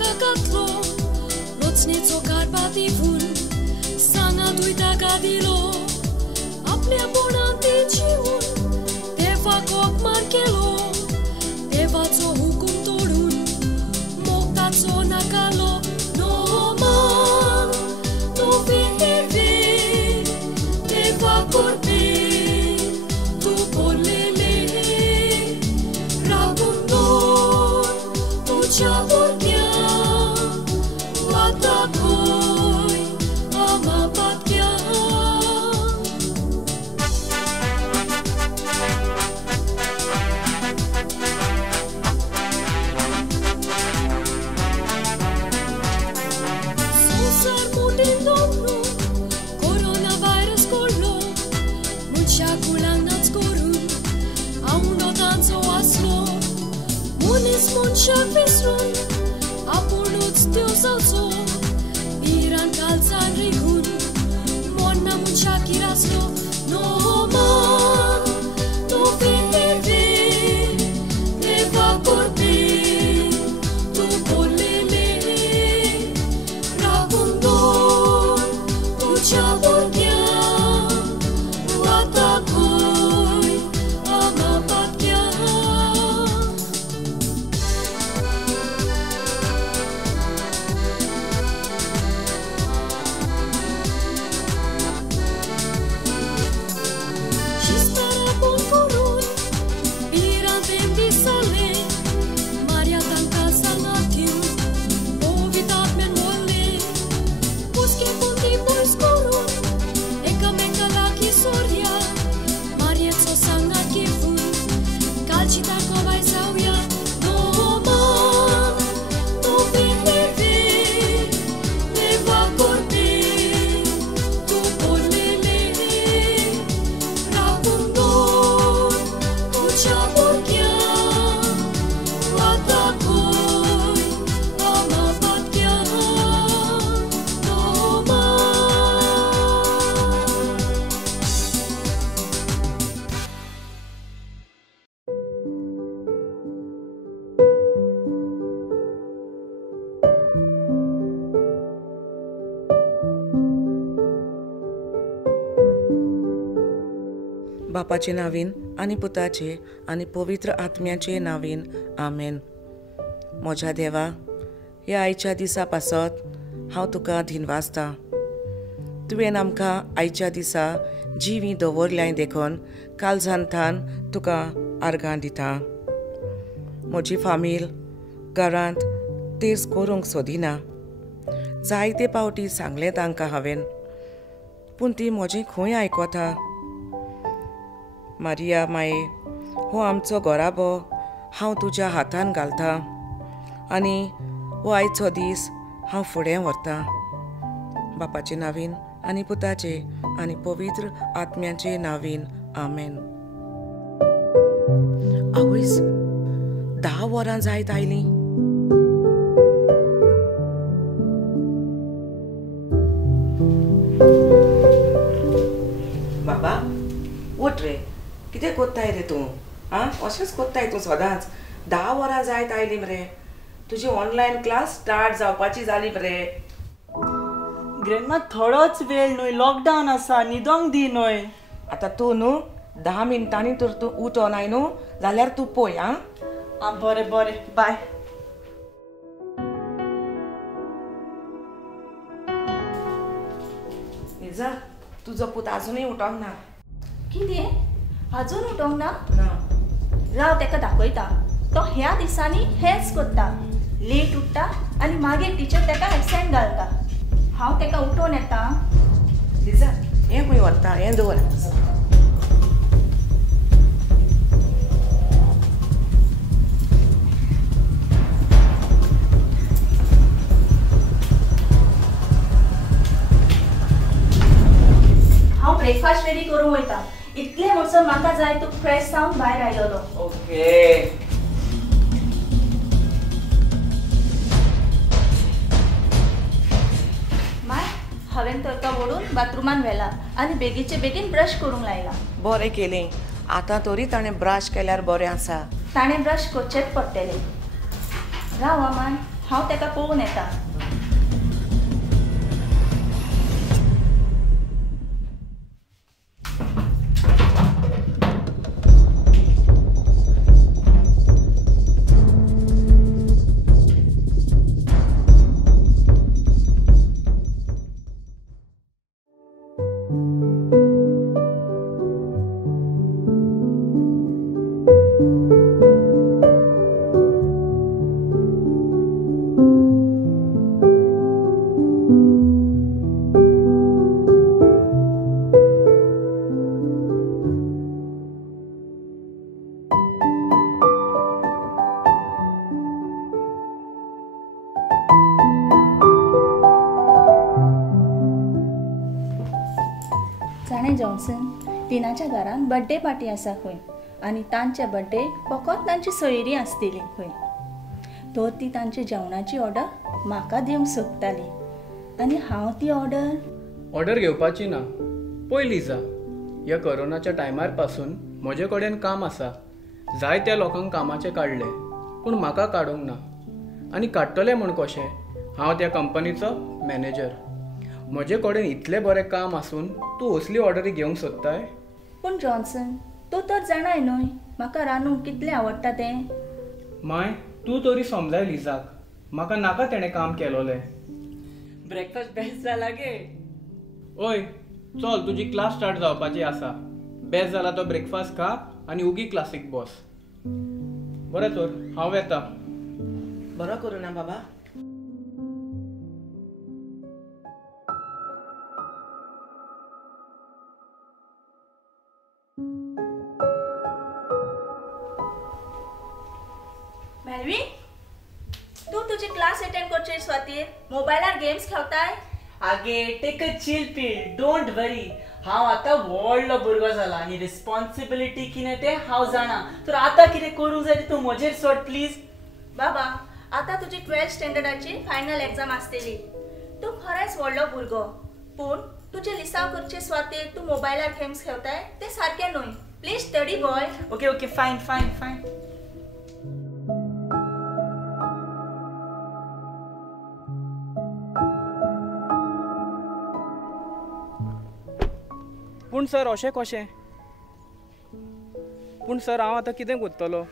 kakatlo Locnieco Karpaty wun Sanga tuita kadilo Aplia bonanti ciun Teva kok markelo Teva co hukum torun Mokta co nakalo No man No vinteve Teva korpe Tu polele Ragundor Tu chaburgia Watakoi Amapatya Sosar mutin domnu Coronavirus kollo Mucha kulang nats korun Auno tanzo aslo Munis mucha visrun Apurnuts diosauzo Iran kalzan rikun Monna mucha kiraslo No man No vinteve Teva korpe Tu polele Ragundor Tu chaburgia Watakoi Amapatya Shistara pon korun Iran tembi sale Maria tanka sanatiu Ovitat men molle Puske ponti boys korun Eka menka laki soria Maria co sanga kifun Kalchita kovai sauya No man No vinteve Teva korpe Tu polele Ragundor Tu chaburgia Watakoi Amapatya No man बापाचे नावीन आनी पुताचे आनी पवित्र आत्म्याचे नावीन आमेन. म्हज्या देवा, ह्या आयच्या दिसा पासत हांव तुका धिनवासता. तुवें आमकां आयच्या दिसा जिवी दवरल्याय देखून काळजांतल्यान तुका आर्गां दिता. म्हजी फामील घरांत तेर्स करूंक सोदिना. जायते पावटी सांगलें तांकां हांवें, पूण ती म्हजें खंय आयकता. मारिया माये, हो आमचो घोराबो हांव तुज्या हातान घालता आनी हो आयचो दीस हांव फुडें व्हरतां. बापाचे नावीन आनी पुताचे आनी पवित्र आत्म्याचे नावीन आमेन. आवयस 10 वरां जायत आयलीं. बाबा उठ रे, कितें कोत्ताय रे तूं? अशेंच कोत्ताय तूं सदांच. 10 वरां जायत आयलीं मरे. तुजी ऑनलायन क्लास स्टार्ट जावपाची जाली मरे. ग्रॅन्डमा थोडोच वेळ न्हय, लॉकडावन आसा, न्हिदोंक दी न्हय. आतां तूं न्हू 10 मिनटांनी तर तूं उठोनाय न्हू जाल्यार तूं पळय. बरें बरें, बाय. निजा, तुजो पूत आजुनूय उठोंक ना. कितें अजून उठोंक ना? राव ताका दाखयता. तो ह्या दिसांनी हेंच करता. लेट उठता आनी मागीर टिचर ताका एबसेंट घालता. हांव ताका उठोवन येता. निजा, हें खंय व्हरता? हें दवर. हांव ब्रेकफास्ट रेडी करूंक वयता. इतले म्हणसर म्हाका जाय तूं फ्रेश जावन भायर आयलोलो. ओके. माय, हांवें ताका व्हरून बाथरुमान व्हेला आनी बेगीचे बेगीन ब्रश करूंक लायला. बरें केलें. आतां तरी ताणें ब्रश केल्यार बरें आसा. ताणें ब्रश करचेच पडटलें. राव अमान, हांव तेका पळोवन येता. जाणें जॉन्सन, टिनाच्या घरान बर्थडे पार्टी आसा खंय आनी तांच्या बर्थडेक फकत तांची सोयरी आसतली खंय. तर ती तांची जेवणाची ऑर्डर म्हाका दिवंक सोदताली आनी हांव ती ऑर्डर घेवपाची ना. पळय लिजा, ह्या कोरोनाच्या टायमार पासून म्हजे कडेन काम आसा. जायत्या लोकांक कामाचें काडलें, पूण म्हाका काडूंक ना. आनी काडटलें म्हूण कशें? हांव त्या कंपनीचो मॅनेजर. म्हजे कडेन इतलें बरें काम आसून तूं असली ऑर्डरी घेवंक सोदताय? पूण जॉन्सन, तूं तर जाणाय न्हय म्हाका रांदूंक कितलें आवडटा तें. माय, तूं तरी समजाय लिजाक. म्हाका नाका तेणें काम केलोलें. ब्रेकफास्ट बेस्ट जाला गे. ओय चल, तुजी क्लास स्टार्ट जावपाची आसा. बेस्ट जाला तो ब्रेकफास्ट खा आनी उगी क्लासीक बस. बरें तर, हांव येता. बरो करूं ना बाबा. मेलवी, तूं तुजी क्लास अटेंड करचे खातीर मोबायलार गेम्स खेळताय? आगे take a chill pill, don't worry. हांव आतां व्हडलो भुरगो जाला आनी रिस्पॉन्सिबिलिटी कितें तें हांव जाणा. तर आतां कितें करूंक जाय तें तूं म्हजेर सोड प्लीज. बाबा, आतां तुजी 12th स्टँडर्डाची फायनल एग्जाम आसतली. तूं खरेंच व्हडलो भुरगो, पूण तुजे लिसाव करचे स्वातीर तूं मोबायलार गेम्स खेळताय तें सारकें न्हय. Please study boy. Okay okay, fine fine fine. पूण सर अशें कशें? पूण सर हांव आतां कितें कोत्तलो?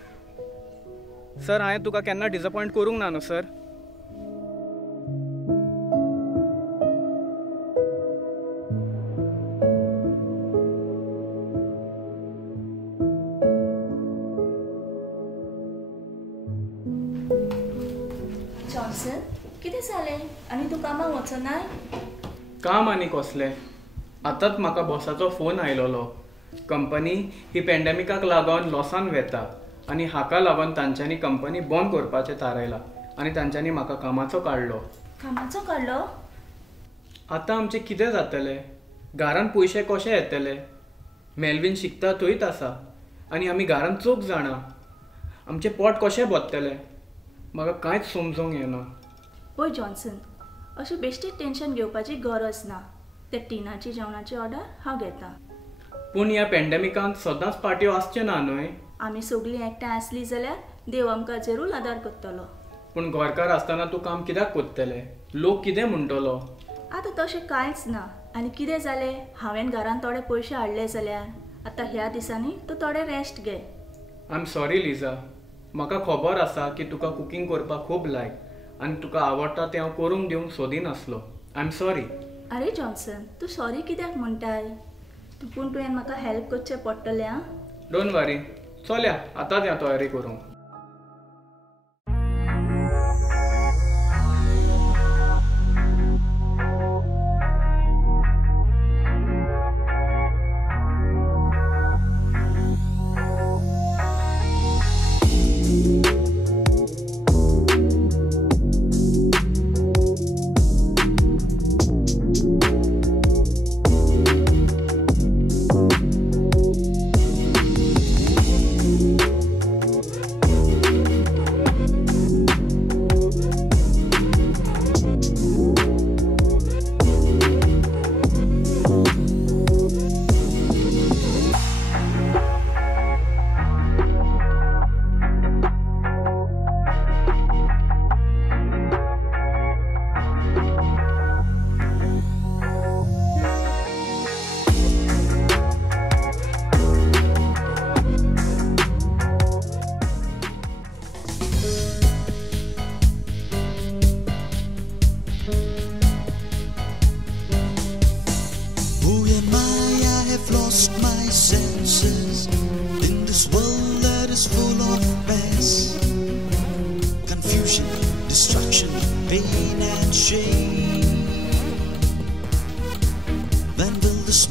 सर हांवें तुका केन्ना डिसअपॉयंट करूंक ना न्हू सर. जॉन्सन, कितें जालें आनी तूं कामाक वचनाय? काम आनी कसलें? आतांच म्हाका बॉसाचो फोन आयलोलो. कंपनी ही पॅन्डेमिकाक लागून लॉसान वेता आनी हाका लागून तांच्यांनी कंपनी बंद करपाचें थारायलां आनी तांच्यांनी म्हाका कामाचो काडलो. कामाचो काडलो? आतां आमचें कितें जातलें? घरान पयशे कशे येतले? मेलवीन शिकता थंयच आसा आनी आमी घरान चूक जाणा. आमचें पोट कशें भरतलें? म्हाका कांयच समजूंक येना. पळय जॉन्सन, अशी बेश्टीच टेन्शन घेवपाची गरज ना. ते टिनाची जेवणाची ऑर्डर हांव घेता. पूण ह्या पॅन्डेमिकांत सदांच पार्ट्यो आसच्यो ना न्हय? आमी सगळीं एकठांय आसली जाल्यार देव आमकां जरूर आदार करतलो. पूण गोरकार आसतना तूं काम कित्याक कोत्तलें? लोक कितें म्हणटलो? आतां तशें कांयच ना. आनी कितें जालें, हांवें घरान थोडे पयशे हाडले जाल्यार आतां ह्या दिसांनी तूं थोडे रेस्ट घे. I am sorry Lija. म्हाका खबर आसा की तुका कुकींग करपाक खूब लायक आनी तुका आवडटा तें हांव करूंक दिवंक सोदिनासलो. I am sorry. अरे जॉन्सन, तूं सॉरी कित्याक म्हणटाय? पूण तुवें म्हाका हेल्प करचें पडटलें आं? Don't worry. चलया, आतांच या तयारी करूंक.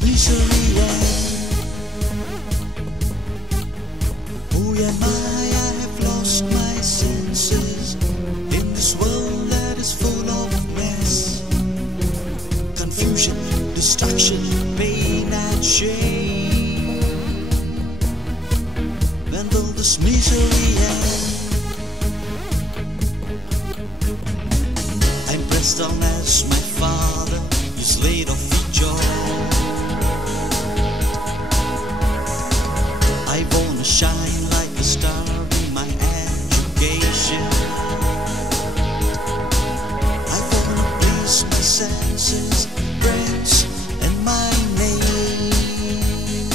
misery end? Who am I have lost my senses in this world that is full of mess, confusion, destruction, pain and shame. When will this misery end? I'm pressed down as my father is laid off with joy. I wanna shine like a star in my education. I wanna please my senses, friends, and my name.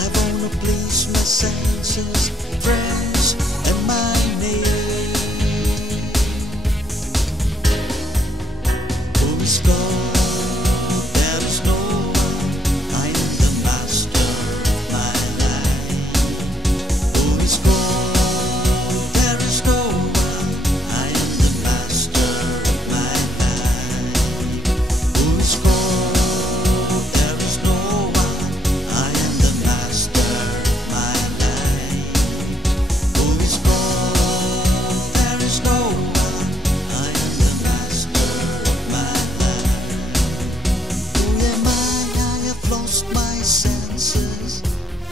I wanna please my senses, friends, and my name. Who is God? There is no one. I am the master of my life. Who is God? There is no one. I am the master of my life. Who is God? There is no one. I am the master of my life. Who is God? There is no one. I am the master of my life. Who am I? I have lost my senses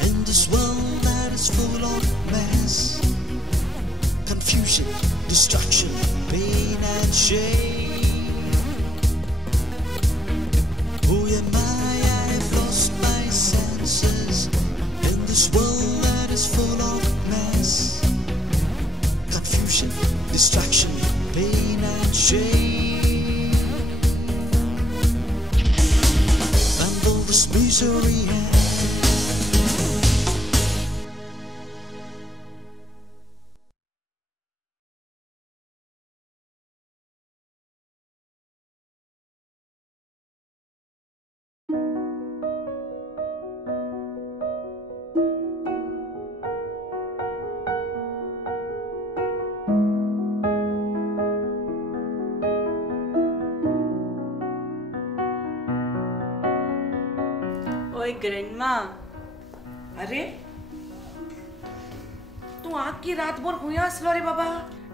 in this world that is full of mess, confusion, destruction, pain and shame. Who am I? I have lost my senses in this world that is full of mess, confusion, destruction, pain and shame. When will this misery end? ओय grandma, अरे तू आख्खी रातभर खंय आसलो रे बाबा?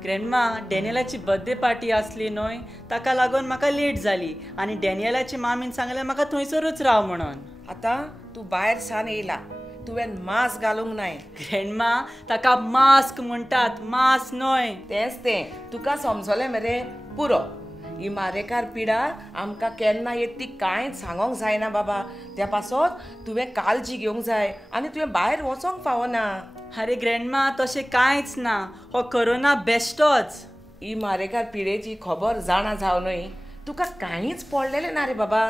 Grandma, डॅनियलाची birthday party आसली न्हय, ताका लागून म्हाका लेट जाली आनी डॅनियलाची मामीन सांगलें म्हाका थंयसरूच राव म्हणून. आतां तू भायर सान येयला, तुवें मास्क घालूंक नाय. ग्रँडमा, ताका मास्क म्हणटात, मास्क न्हय. तेंच तें तुका समजलें मरे पुरो. ही मारेकार पिडा आमकां केन्ना येत ती कांयच सांगोंक जायना बाबा. त्या पासत तुवें काळजी घेवंक जाय आनी तुवें भायर वचोंक फावना. अरे ग्रँडमा, तशें कांयच ना. हो कोरोना बेश्टोच. ही मारेकार पिडेची खबर जाणा जाव न्हय, तुका कांयच पडलेलें ना रे बाबा.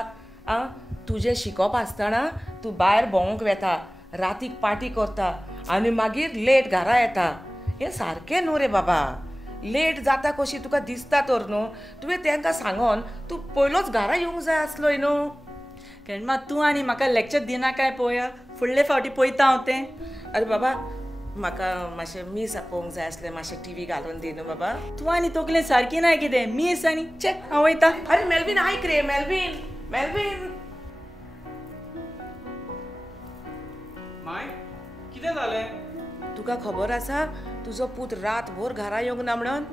आं, तुजें शिकप आसतना तूं भायर भोंवंक वेता, रातीक पार्टी करता आनी मागीर लेट घरा येता. हें सारकें न्हू रे बाबा. लेट जाता कशी तुका दिसता तर न्हू. तुवें तांकां सांगोन तूं पयलोच घरा येवंक जाय आसलोय न्हू. ग्रँडमा, तूं आनी म्हाका लेक्चर दिना काय पळोवया. फुडले फावटी पळयता हांव तें. अरे बाबा, म्हाका मातशें मीस पळोवंक जाय आसलें. मातशें टीव्ही घालून दी न्हू बाबा. तूं आनी तकलें सारकी नाय कितें? मीस आनी चे हांव वयता. अरे मेल्वीन, आयक रे मेल्वीन. मेल्वीन, माय कितें जालें? तुका खबर आसा तुजो पूत रातभर घरा येवंक ना म्हणून?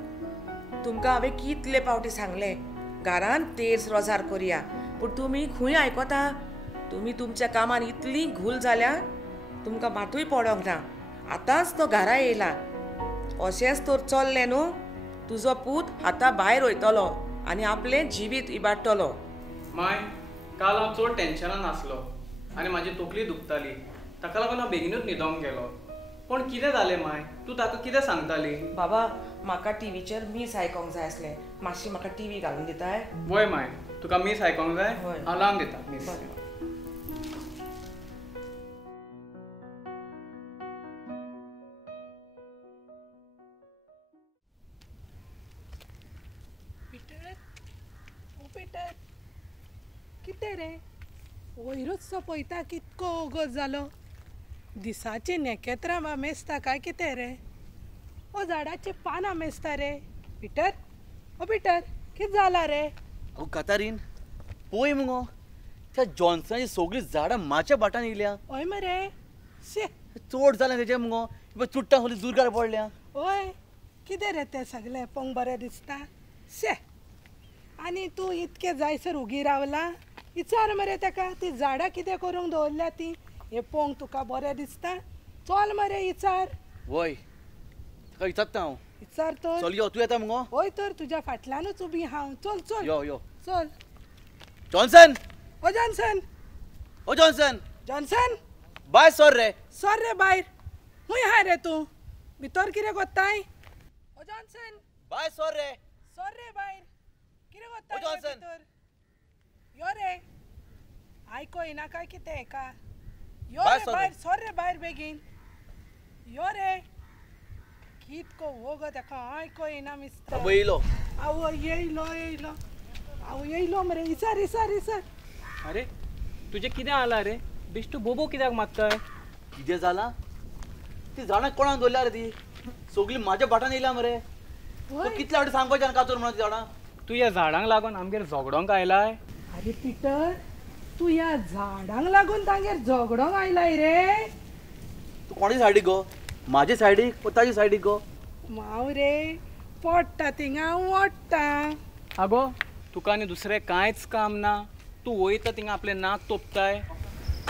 तुमकां हांवें कितले फावटी सांगलें घरान तेर्स रोजार करया, पूण तुमी खंय आयकता? तुमी तुमच्या कामान इतली घुल जाल्या तुमकां मातूय पडोंक ना. आतांच तो घरा येयला. अशेंच तर चल्लें न्हू. तुजो पूत आतां भायर वयतलो आनी आपलें जिवीत इबाडटलो. माय, काल हांव चड टेन्शनान आसलो आनी म्हाजी तकली दुखताली. ताका लागून हांव बेगीनूच न्हिदोंक गेलो. पण कितें जालें माय? तूं ताका कितें सांगताली? बाबा, म्हाका टीव्हीचेर मीस आयकोंक जाय आसलें. मातशी म्हाका टीव्ही घालून दिताय? वय माय, तुका मीस आयकोंक जाय? हय. हांव लावन दिता मीस. पिटर, कितें रे? वयरूच सोपयता कितको ओगोज जालो. दिसाची नेकेत्रां मेसता काय कितें रे? ओ झाडाची पानां मेसता रे. पिटर, ओ पिटर, कितें जाला रे? ओ कतारीन, पळय मुगो त्या जॉन्सनाची सगळीं झाडां म्हाज्या बाटान येयल्या. हय मरे शे चड जालें तेजें मुगो चुट्टां सगळीं जुरगार पडल्या. हय कितें रे तें सगळें पळोवंक बरें दिसता. शे आनी तूं इतकें जायसर उगी रावला. विचार मरे ताका ती झाडां कितें करूंक दवरल्या ती हें पळोवंक तुका बरें दिसता. चल मरे विचार. वय ताका विचारता हांव. विचार तर. चल यो तूं येता मुगो. हय तर तुज्या फाटल्यानूच उबी हांव. चल चल यो यो. चल. जॉन्सन ओ जॉन्सन. ओ जॉन्सन. जॉन्सन बाय सर रे. सर रे भायर. खूंय आहा रे तूं. भितर कितें कोत्ताय. ओ जॉन्सन. बाय सर रे. सर रे भायर. कितें कोत्ताय ओ जॉन्सन. भितर. यो रे. आयको येना काय कितें हेका. यो बाय रे सर भायर. सर रे भायर बेगीन. यो रे. कितको हो गो ताका आयको येना मिस्टर. आवय येयलो. आवय येयलो येयलो. आवय येयलो मरे. विचार विचार विचार. अरे तुजें कितें आला रे? बिश्टू बोबो कित्याक मागताय? कितें जालां? ती झाडां कोणाक दवरल्या रे ती? सगळीं म्हाज्या बाटान येयल्या मरे. तूं कितले फावटी सांगपाचें कातर म्हणून ती झाडां? तूं ह्या झाडांक लागून आमगेर झगडोंक आयलाय? अरे पिटर तू ह्या झाडांक लागून तांगेर झगडोंक आयलाय रे. तूं कोणाची सायडीक गो? म्हाजे सायडीक वो ताजी सायडीक गो? माव रे पडटा थिंगा ओडटा. आगो तुका आनी दुसरें कांयच काम ना. तूं वयता थिंगा आपलें नाक तोपताय.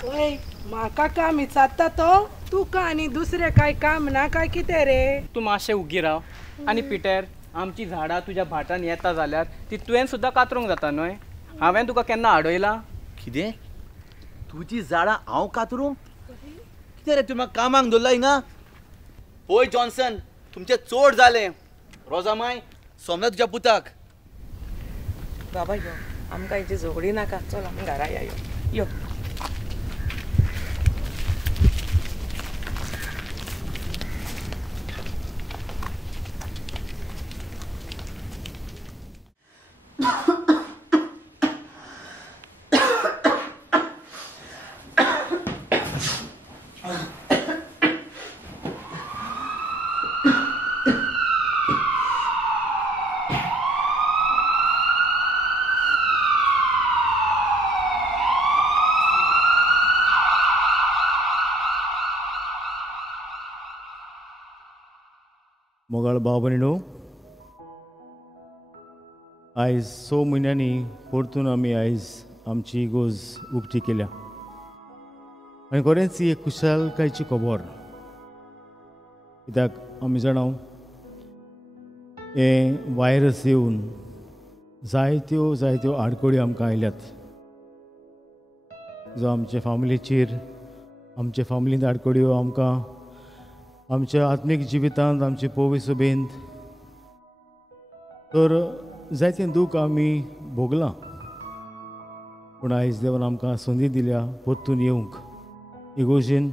ओय म्हाका काम विचारता तो. तुका आनी दुसरें काय काम ना काय कितें रे? तूं मातशें उगी राव. आनी पिटर आमची झाडां तुज्या भाटान येता जाल्यार ती तुवें सुद्दां कातरूंक जाता न्हय. हांवें तुका केन्ना आडयलां? कितें? तुजी झाडां हांव कातरूं? कितें रे तूं म्हाका कामाक दवरला हिंगा? पळय जॉन्सन तुमचें चड जालें. रोजामाय सोमना तुज्या पुताक. बाबा यो आमकां हेची झगडी नाका. चल आमी घरा या यो. यो. मोगाळ भाव भयणो, आयज 6 म्हयन्यांनी परतून आमी आयज आमची इगोज उक्ती केल्या. आनी खरेंच ही एक खुशालकायेची खबर. कित्याक आमी जाणाव हे वायरस येवन जायत्यो आडखळी आमकां आयल्यात. जो आमच्या फॅमिलीचेर आमच्या फॅमिलींत आडखळ्यो आमकां आमच्या आत्मीक जिवितांत आमचे पवी सभेंत तर जायतें दूख आमी भोगलां. पूण आयज देवान आमकां संदी दिल्या परतून येवंक इगोजेन.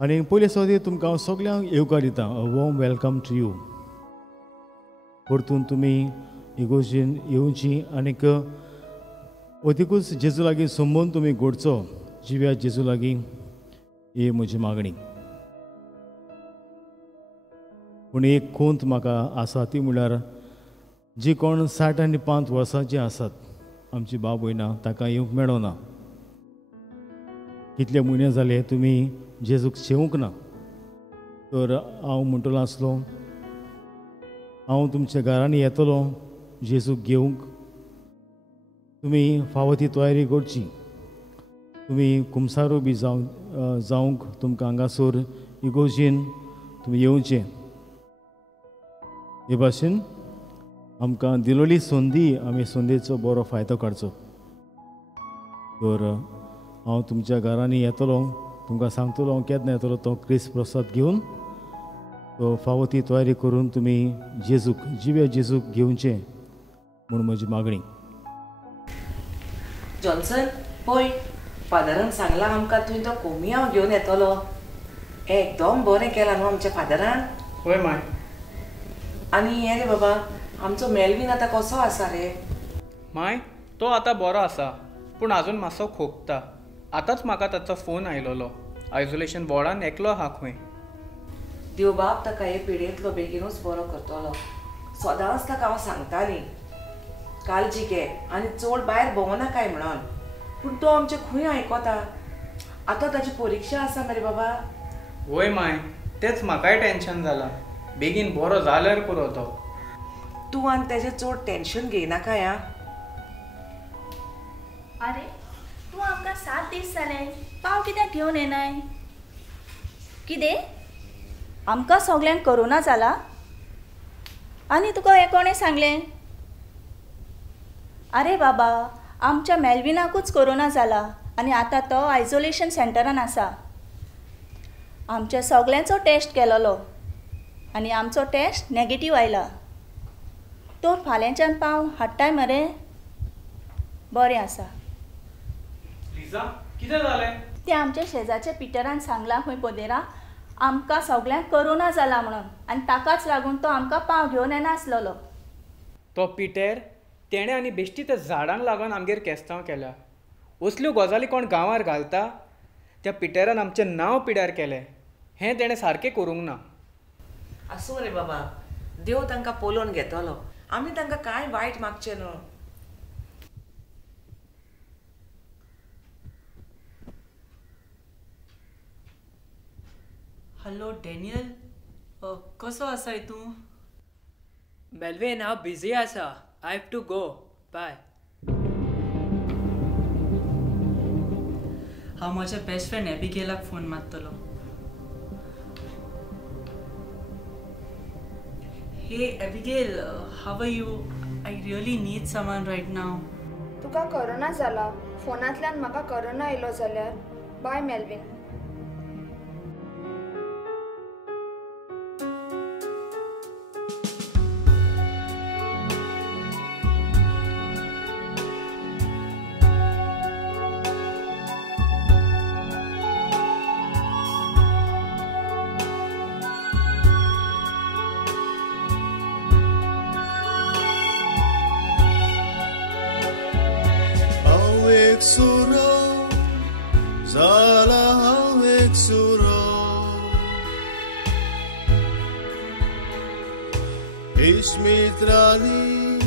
आनी पयले सदी तुमकां हांव सगल्यांक येवकार दिता. अ वॉर्म वेलकम टू यू. परतून तुमी इगोजेन येवची आनीक अदिकूच जेजू लागीं संबंद तुमी घडचो. जिव्या जेजू लागीं ही म्हजी मागणी. पूण एक खोंत म्हाका आसा ती म्हळ्यार जी कोण 60 आनी 5 वर्सांची आसात आमची बाब भयणां ताका येवंक मेळना. कितले म्हयने जाले तुमी जेजूक शेवंक ना. तर हांव म्हणटलो आसलो हांव तुमच्या घरांनी येतलो जेजूक घेवंक. तुमी फावो ती तयारी करची. तुमी कुमसारू बी जावंक तुमकां हांगासर इगोजेन तुमी येवचें. हे भाशेन आमकां दिलोली संदी आमी संदेचो बरो फायदो काडचो. तर हांव तुमच्या घरांनी येतलो. तुमकां सांगतलो हांव केन्ना येतलो तो क्रिस्त प्रसाद घेवन. तो फावो ती तयारी करून तुमी जेजूक जिव्या जेजूक घेवचें म्हूण म्हजी मागणी. जॉन्सन पळय फादरान सांगलां आमकां तुवें तो कोमियांव घेवन येतलो. एकदम बरें केलां न्हू आमच्या फादरान. पळय माय. आनी हे रे बाबा आमचो मेलवीन आतां कसो आसा रे? माय तो आतां बरो आसा पूण आजून मातसो खोंकता. आतांच म्हाका ताचो फोन आयलोलो. आयसोलेशन वॉर्डान एकलो आहा खंय. देव बाब ताका हे पिडेंतलो बेगीनूच बरो करतलो. सदांच ताका हांव सांगतालीं काळजी घे आनी चड भायर भोंवना काय म्हणून. पूण तो आमचे खंय आयकता. आतां ताची परिक्षा आसा मरे बाबा. वय माय, तेच म्हाकाय टेन्शन जाला. बेगीन बरो जाल्यार पुरो तो. तूं आनी तेजें चड टेन्शन घेयनाका या. अरे तूं आमकां 7 दीस जाले पाव कित्याक घेवन येनाय? कितें आमकां सगल्यांक कोरोना जाला? आनी तुका हें कोणें सांगलें? अरे बाबा, आमच्या मेल्विनाकूच कोरोना जाला आनी आतां तो आयसोलेशन सेंटरान आसा. आमच्या सगल्यांचो टेस्ट केलोलो आनी आमचो टेस्ट नॅगेटीव आयला. तो फाल्यांच्यान पाव हाडटाय मरे? बरें आसा. लिजा, कितें जालें? ते आमच्या शेजारच्या पिटरान सांगलां खंय पोदेरा आमकां सगल्यांक कोरोना जाला म्हणून आनी ताकाच लागून तो आमकां पाव घेवन येनासलोलो. तो पिटर तेणें आनी बेश्टी त्या झाडांक लागून आमगेर केस्तांव केल्या. असल्यो गजाली कोण गांवार घालता? त्या पिटरान आमचें नांव पिड्यार केलें. हें तेणें सारकें करूंक ना. आसूं रे बाबा, देव तांकां पोलोवन घेतलो. आमी तांकां कांय वायट मागचें न्हू. हॅलो डॅनियल, कसो आसाय तूं? मेल्विन, हांव बिझी आसा. I have to go. Bye. हांव म्हज्या बेस्ट फ्रेंड एबिगेलाक फोन मारतलो. Hey Abigail, how are you? I really need someone right now. तुका कोरोना जाला. फोनांतल्यान म्हाका कोरोना येयलो जाल्यार बाय मेल्विन. मित्रांनी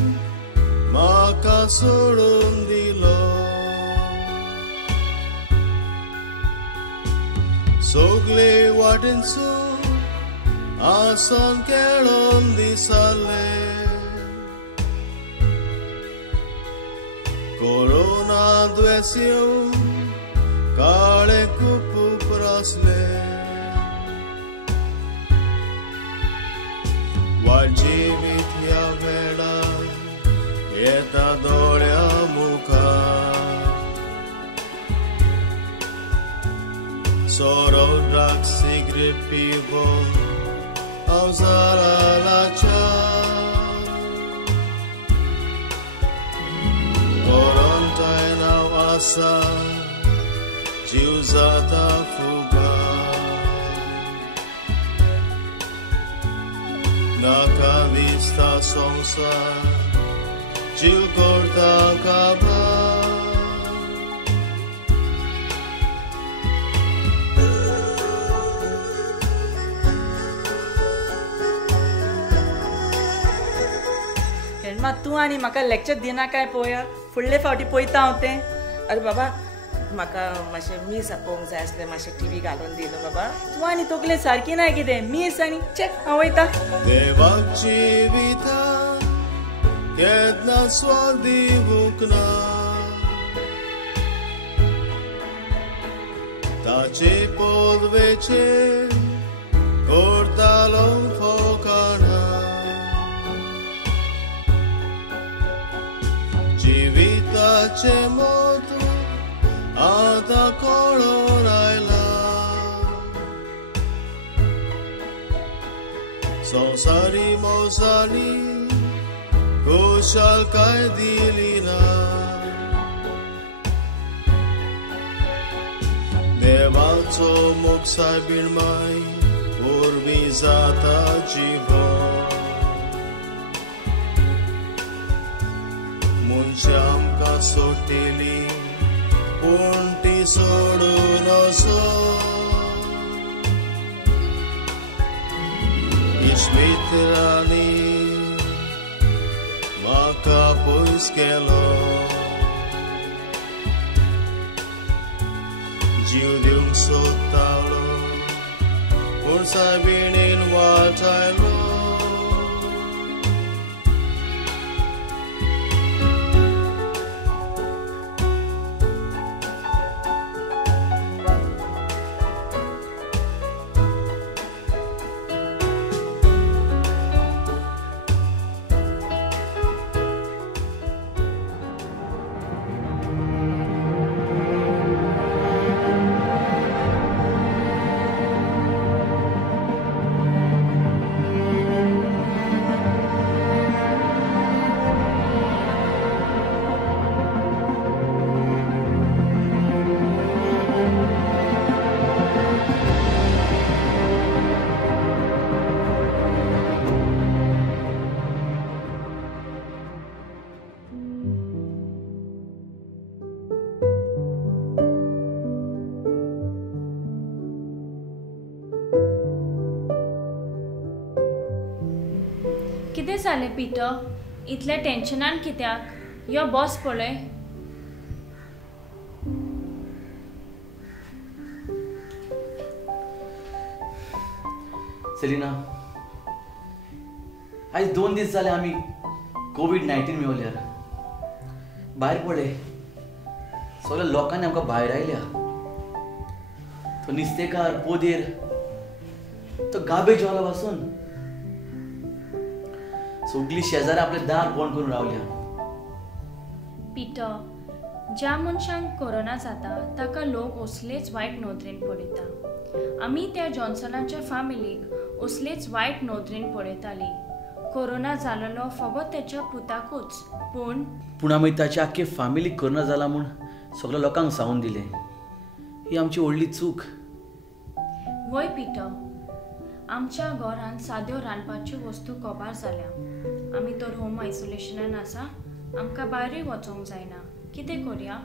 म्हाका सोडून दिलो. सगळे वाटेनसून आसन खेळोन दिसाले. कोरोना दुयेंस येवन काळे खूप रासले. जिवीत ह्या वेळार येता दोळ्या मुखार. सोरो ड्रग्स सिगरेट पिवून हांव जाला लाचार. क्वॉरंटायन हांव आसा, जीव जाता फुगार. नाका दिसता संसार, जीव करता काबार. हेल्मा, तूं आनी म्हाका लेक्चर दिना काय पळोवया. फुडले फावटी पळयता हांव तें. अरे बाबा, म्हाका मातशें मीस आपोवंक जाय आसलें. मातशें टीव्ही घालून दी न्हू बाबा. तूं आनी तकलें सारकी ना कितें? मीस आनी चेक, हांव वयता. देवाक जिवितांत केन्ना स्वाद दिवूंक ना. ताचे पोदवेचेर करतालो फोकाणा. जिविताचे मोत आतां कळोन आयला. संवसारी मोसांनी खुशालकाय दिली ना. देवाचो मोगसाय बिणमाय उर्बी जाता जिवन. मनशां आमकां सोडटली पूण ती सोडून वचो. इश्ट मित्रांनी म्हाका पयस केलो जीव दिवंक सोदतालो पूण सायबीणीन वाटायलो कितें जालें पिटर इतल्या टेन्शनान कित्याक यो बॉस पळय सेलिना आयज 2 दीस जाले आमी कोविड-19 मेवल्यार भायर पळय सगळ्या लोकांनी आमकां भायर आयल्या तो नुस्तेकार पोदेर तो गार्बेज वाला पासून सगळी शेजारी आपले दार बंद करून रावल्या पिटर ज्या मनशांक कोरोना जाता ताका लोक असलेच वायट नोदरेन पळयता आमी त्या जॉन्सनाच्या फॅमिलीक असलेच वायट नोदरेन पळयताली कोरोना जाल्लो फकत त्याच्या पुताकूच पूण आमी ताच्या आख्खे फॅमिलीक कोरोना जाला म्हूण सगळ्या लोकांक सांगून दिले ही आमची व्हडली चूक वय पिटर आमच्या घरांत साद्यो रांदपाच्यो वस्तू कोबार जाल्या आमी तर होम आयसोलेशनान आसा आमकां भायरूय वचोंक जायना कितें करया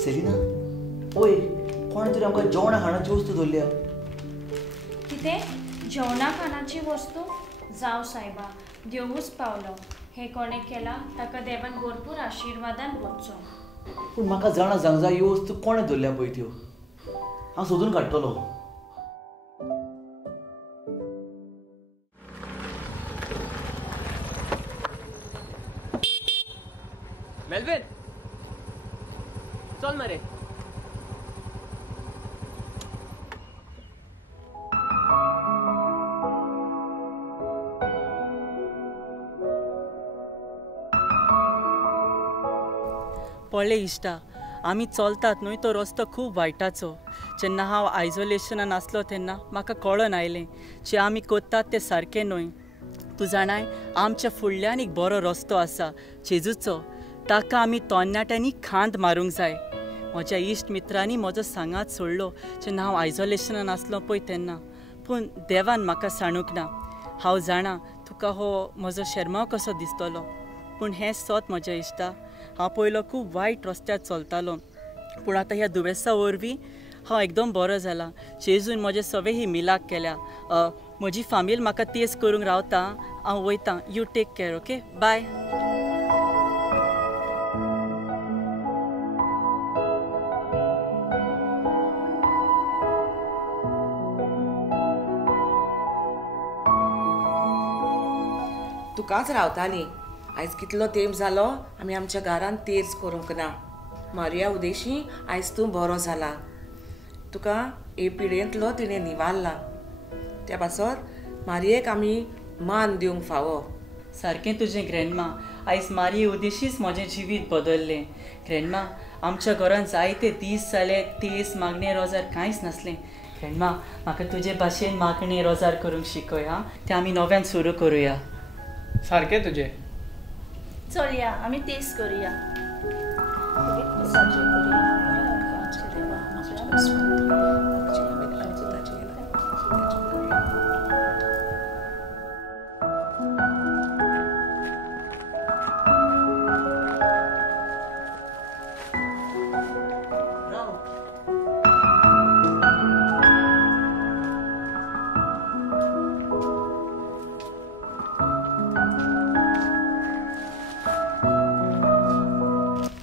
सेलिना ओय कोण तरी आमकां जेवणा खाणाची वस्तू दवरल्या कितें जेवणा खाणाची वस्तू जाव सायबा देवूच पावलो हे कोणे केला ताका देवान भरपूर आशिर्वादान वचचो पूण म्हाका जाणा सांग जाय ह्यो वस्तू कोणे दवरल्या पळय त्यो हांव सोदून काडटलो मेल्विन चल मरे पळय इश्टा आमी चलतात न्हय तो रस्तो खूब वायटाचो जेन्ना हांव आयसोलेशनान आसलो तेन्ना म्हाका कळून आयलें जे आमी कोत्तात तें सारकें न्हय तूं जाणाय आमच्या फुडल्यान एक बरो रस्तो आसा जेजूचो ताका आमी तोन्नाट्यांनी खांद मारूंक जाय म्हज्या इश्ट मित्रांनी म्हजो सांगात सोडलो जेन्ना हांव आयसोलेशनान आसलो पळय तेन्ना पूण देवान म्हाका सांडूंक ना हांव जाणा तुका हो म्हजो शर्माव कसो दिसतलो पूण हें सत म्हज्या इश्टा हांव पयलो खूब वायट रस्त्यार चलतालो पूण आतां ह्या दुयेंसा वरवीं हांव एकदम बरो जाला जेजून म्हजे सगळे ही मिलाक केल्या म्हजी फामील म्हाका तेच करूंक रावता हांव वयतां you take care okay bye तुकाच रावताली आयज कितलो तेंप जालो आमी आमच्या घरान तेर्स करूंक ना मारिया उदेशी आयज तूं बरो जाला तुका हे पिडेंतलो तिणें निवारला त्या पासत मारयेक आमी मान दिवंक फावो सारकें तुजें ग्रॅन्डमा आयज मारये उदेशीच म्हजें जिवीत बदल्लें ग्रॅन्डमा आमच्या घरान जायते दीस जाले तेस मागणे रोजार कांयच नासलें फ्रेंडमा म्हाका तुजे भाशेन मागणी रोजार करूंक शिकय हां तें आमी नव्यान सुरू करुया सारकें तुजें चलया आमी तेच करुया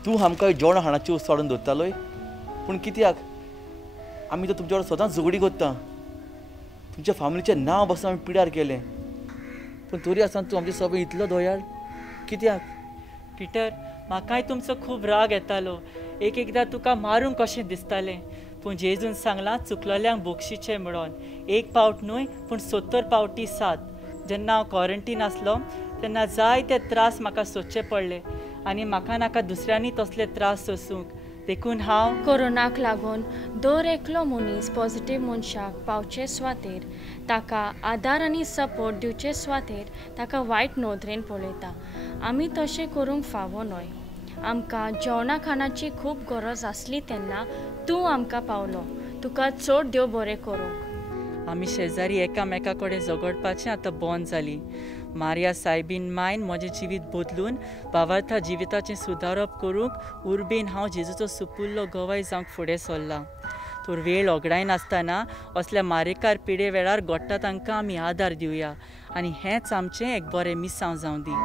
तूं आमकां जेवण हाणाची उसळून दवरतालोय पूण कित्याक आमी तर तुमचे वांगडा सदांच झगडी करता तुमच्या फॅमिलीचें नांव बसून आमी पिड्यार केलें पूण तरी आसतना तूं आमचे सगळें इतलो दोयाळ कित्याक पिटर म्हाकाय तुमचो खूब राग येतालो एकदां तुका मारूंक कशें दिसतालें पूण जेजून सांगलां चुकलोल्यांक बक्षिचें म्हणून 1 पावट न्हय पूण 70 पावटी 7 जेन्ना हांव क्वॉरंटीन आसलो तेन्ना जायते त्रास म्हाका सोंसचे पडले आनी म्हाका नाका दुसऱ्यांनी तसले त्रास सोसूंक देखून हांव कोरोनाक लागून दर एकलो मनीस पॉझिटिव्ह मनशाक पावचे सुवातेर ताका आदार आनी सपोर्ट दिवचे सुवातेर ताका वायट नोदरेन पळयता आमी तशें करूंक फावो न्हय आमकां जेवणा खाणाची खूब गरज आसली तेन्ना तूं आमकां पावलो तुका चड देव बरें करूंक आमी शेजारी एकामेका कडेन झगडपाचें आतां बंद जाली मारिया सायबीन मायन म्हजें जिवीत बदलून भावार्था जिविताचें सुदारप करूंक उर्बेन हांव जेजूचो सुपुल्लो गवाय जावंक फुडें सरलां तर वेळ ओगडाय नासतना असल्या मारेकार पिडे वेळार घडटा तांकां आमी आदार दिवया आनी हेंच आमचें एक बरें मिसांव जावं दी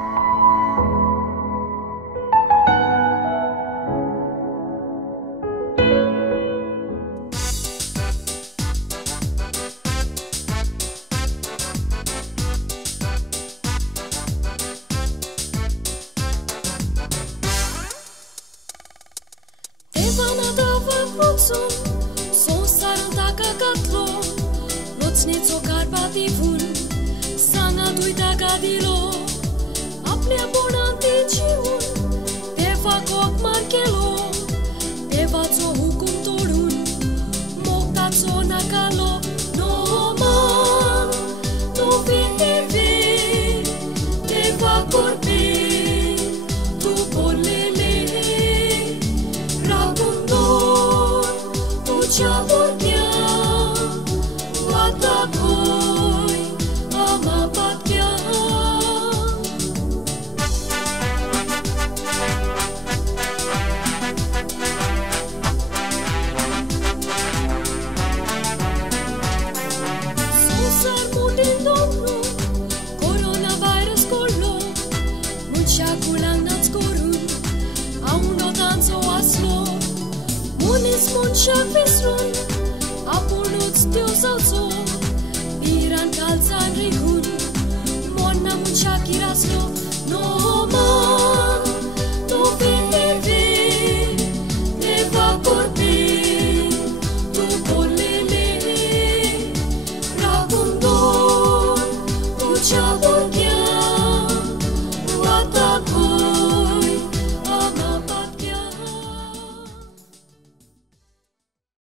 Sonsaron taka katlo Nocnieco Karpaty wun Sana tuj taka dilo Aplia bonanti ciun Teva kok markelo Teva co hukum torun Mokta co nakalo No man No vete Teva korpe Tu polele Ciaburnia, Vata koi, ama patya. Sosar mutin domnu, coronavirus kollo, mucha kulang nats korun, auno tanzo aslo. Munis munshak visrun, apunuts diosauzo, piran kalzan rigun, monna munshak iraslo, no man, no vete, neva korpe, tu polele, ragundon, tu chabonge.